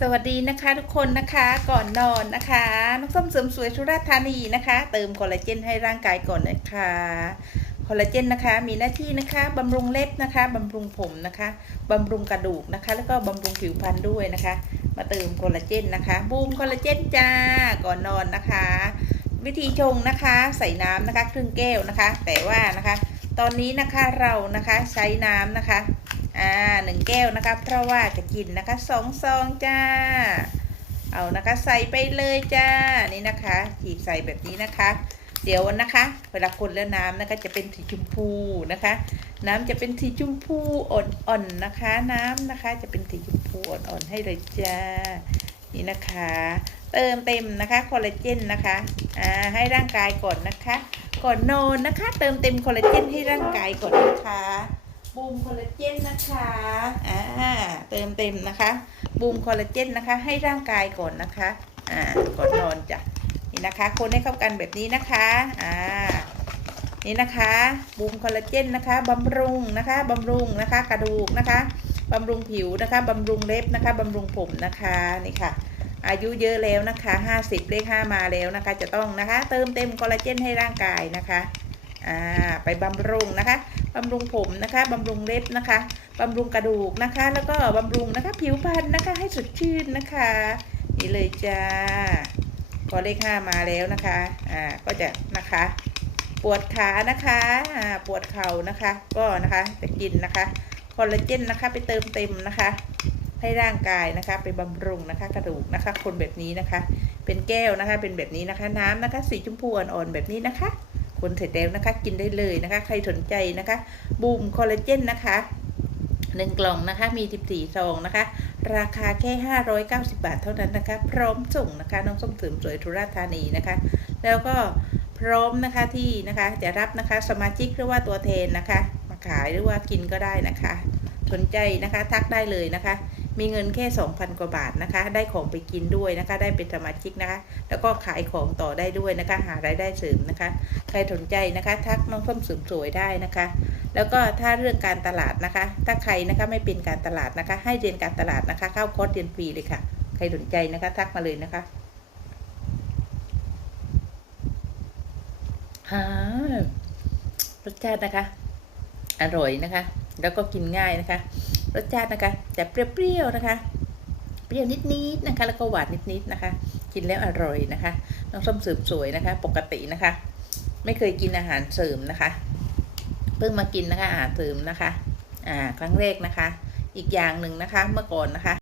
สวัสดีนะคะทุกคนนะคะก่อนนอนนะคะน้องส้มเสริมสวยชุราธานีนะคะ เติมคอลลาเจนให้ร่างกายก่อนนะคะคอลลาเจนนะคะมีหน้าที่นะคะบำรุงเล็บนะคะบำรุงผมนะคะบำรุงกระดูกนะคะ แล้วก็บำรุงผิวพรรณด้วยนะคะ มาเติมคอลลาเจนนะคะบูมคอลลาเจนจ้าก่อนนอนนะคะ วิธีชงนะคะใส่น้ำนะคะครึ่งแก้วนะคะ แต่ว่านะคะ ตอนนี้นะคะเรานะคะใช้น้ำนะคะ อ่าหนึ่งแก้วนะคะเพราะว่าจะกินนะคะสองซองจ้า เอานะคะใส่ไปเลยจ้านี่นะคะฉีกใส่แบบนี้นะคะ เดี๋ยวนะคะ เวลาคนแล้วน้ำนะคะจะเป็นสีชมพูนะคะ น้ำจะเป็นสีชมพูอ่อนๆนะคะ น้ำนะคะจะเป็นสีชมพูอ่อนๆให้เลยจ้านี่นะคะ เติมเต็มนะคะคอลลาเจนนะคะอ่าให้ร่างกายก่อนนะคะ ก่อนนอนนะคะ เติมเต็มคอลลาเจนให้ร่างกายก่อนนะคะ บูมคอลลาเจนนะคะอ่าเติมเต็มนะคะ บูมคอลลาเจนนะคะ ให้ร่างกายก่อนนะคะอ่าก่อนนอนจ้ะนี่นะคะ คนให้เข้ากันแบบนี้นะคะอ่านี่นะคะบูมคอลลาเจนนะคะบำรุงนะคะบำรุงนะคะ กระดูกนะคะบำรุงผิวนะคะบำรุงเล็บนะคะบำรุงผมนะคะนี่ค่ะ อายุเยอะแล้วนะคะ 50 เลข5มาแล้วนะคะ จะต้องนะคะ เติมเต็มคอลลาเจนให้ร่างกายนะคะ อ่าไปบำรุงนะคะบำรุงผมนะคะบำรุงเล็บนะคะบำรุงกระดูกนะคะ แล้วก็บำรุงนะคะ ผิวพรรณนะคะ ให้สดชื่นนะคะ นี่เลยจ้าพอเลขห้ามาแล้วนะคะอ่าก็จะนะคะปวดขานะคะอ่าปวดเข่านะคะ ก็นะคะจะกินนะคะคอลลาเจนนะคะไปเติมเต็มนะคะ ให้ร่างกายนะคะไปบำรุงนะคะ กระดูกนะคะ คนแบบนี้นะคะ เป็นแก้วนะคะ เป็นแบบนี้นะคะ น้ำนะคะ สีชมพูอ่อนๆแบบนี้นะคะ คนเสร็จแล้วนะคะ กินได้เลยนะคะ ใครสนใจนะคะ บูมคอลลาเจนนะคะหนึ่งกล่องนะคะมี 14 ซองนะคะ ราคาแค่ 590 บาทเท่านั้นนะคะ พร้อมส่งนะคะน้องส้มเสริมสวยธุราธานีนะคะ แล้วก็พร้อมนะคะที่นะคะจะรับนะคะสมาชิกหรือว่าตัวแทนนะคะ มาขายหรือว่ากินก็ได้นะคะ สนใจนะคะทักได้เลยนะคะ มีเงินแค่ 2,000 กว่าบาทนะคะ ได้ของไปกินด้วยนะคะ ได้เป็นสมาชิกนะคะ แล้วก็ขายของต่อได้ด้วยนะคะ หารายได้เสริมนะคะ ใครสนใจนะคะทักน้องส้มเสริมสวยได้นะคะ แล้วก็ถ้าเรื่องการตลาดนะคะ ถ้าใครนะคะไม่เป็นการตลาดนะคะ ให้เรียนการตลาดนะคะ เข้าคอร์สเรียนฟรีเลยค่ะ ใครสนใจนะคะ ทักมาเลยนะคะฮารสชาตินะคะ อร่อยนะคะ แล้วก็กินง่ายนะคะ รสชาตินะคะ แต่เปรี้ยวๆนะคะ เปรี้ยวนิดๆนะคะ แล้วก็หวานนิดๆนะคะ กินแล้วอร่อยนะคะ น้องส้มเสริมสวยนะคะ ปกตินะคะ ไม่เคยกินอาหารเสริมนะคะ เพิ่งมากินนะคะอาหารเสริมนะคะ อ่า ครั้งแรกนะคะ อีกอย่างหนึ่งนะคะ เมื่อก่อนนะคะ